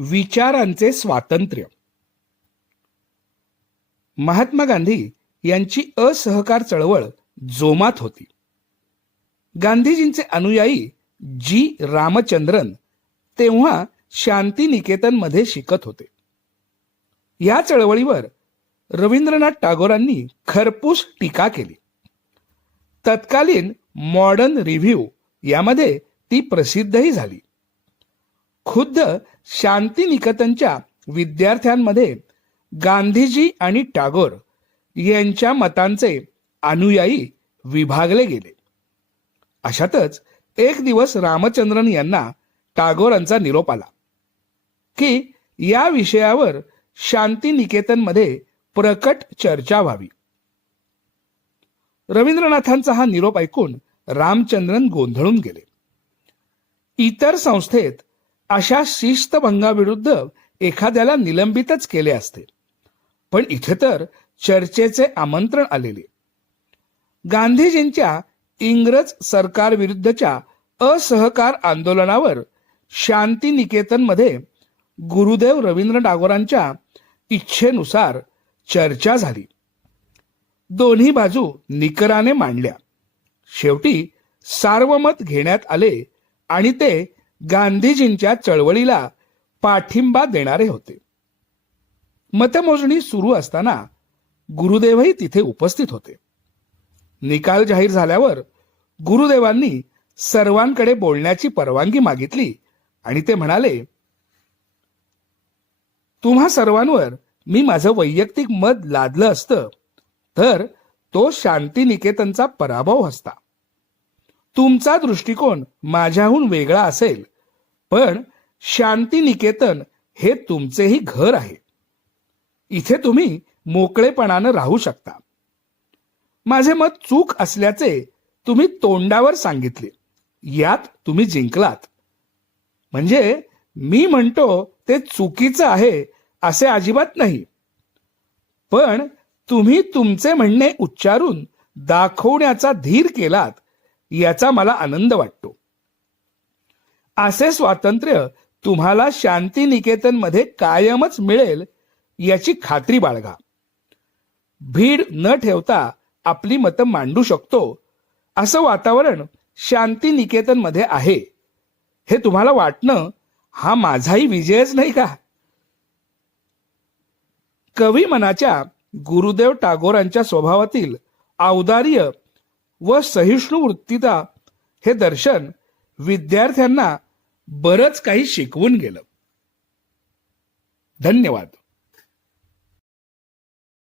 विचारांचे स्वातंत्र्य. महात्मा गांधी यांची असहकार चळवळ जोमात होती. गांधीजींचे अनुयायी जी रामचंद्रन तेव्हा शांतिनिकेतनमध्ये शिकत होते. या चळवळीवर रवींद्रनाथ टागोरांनी खरपूस टीका केली. तत्कालीन मॉडर्न रिव्ह्यू यामध्ये ती प्रसिद्धही झाली. खुद्द शांतिनिकेतनच्या विद्यार्थ्यांमध्ये गांधीजी आणि टागोर यांच्या मतांचे अनुयायी विभागले गेले. अशातच एक दिवस रामचंद्रन यांना टागोरांचा निरोप आला की या विषयावर शांतिनिकेतनमध्ये प्रकट चर्चा व्हावी. रवींद्रनाथांचा हा निरोप ऐकून रामचंद्रन गोंधळून गेले. इतर संस्थेत अशा शिस्तभंगाविरुद्ध एखाद्याला निलंबितच केले असते, पण इथे तर चर्चेचे आमंत्रण आलेले. गांधीजींच्या इंग्रज सरकारविरुद्धच्या असहकार आंदोलनावर शांतिनिकेतनमध्ये गुरुदेव रवींद्र टागोरांच्या इच्छेनुसार चर्चा झाली. दोन्ही बाजू निकराने मांडल्या. शेवटी सार्वमत घेण्यात आले आणि ते गांधीजींच्या चळवळीला पाठिंबा देणारे होते. मतमोजणी सुरू असताना गुरुदेवही तिथे उपस्थित होते. निकाल जाहीर झाल्यावर गुरुदेवांनी सर्वांकडे बोलण्याची परवानगी मागितली आणि ते म्हणाले, तुम्हा सर्वांवर मी माझं वैयक्तिक मत लादलं असतं तर तो शांतिनिकेतनचा पराभव असता. तुमचा दृष्टिकोन माझ्याहून वेगळा असेल, पण शांतिनिकेतन हे तुमचेही घर आहे. इथे तुम्ही मोकळेपणानं राहू शकता. माझे मत चूक असल्याचे तुम्ही तोंडावर सांगितले, यात तुम्ही जिंकलात. म्हणजे मी म्हणतो ते चुकीचं आहे असे अजिबात नाही, पण तुम्ही तुमचे म्हणणे उच्चारून दाखवण्याचा धीर केलात याचा मला आनंद वाटतो. असे स्वातंत्र्य तुम्हाला शांतिनिकेतनमध्ये कायमच मिळेल याची खात्री बाळगा. भीड न ठेवता आपली मतं मांडू शकतो असं वातावरण शांतिनिकेतनमध्ये आहे हे तुम्हाला वाटणं हा माझाही विजयच नाही का? कवी मनाच्या गुरुदेव टागोरांच्या स्वभावातील औदार्य व सहिष्णू वृत्तीचा हे दर्शन विद्यार्थ्यांना बरंच काही शिकवून गेलं. धन्यवाद.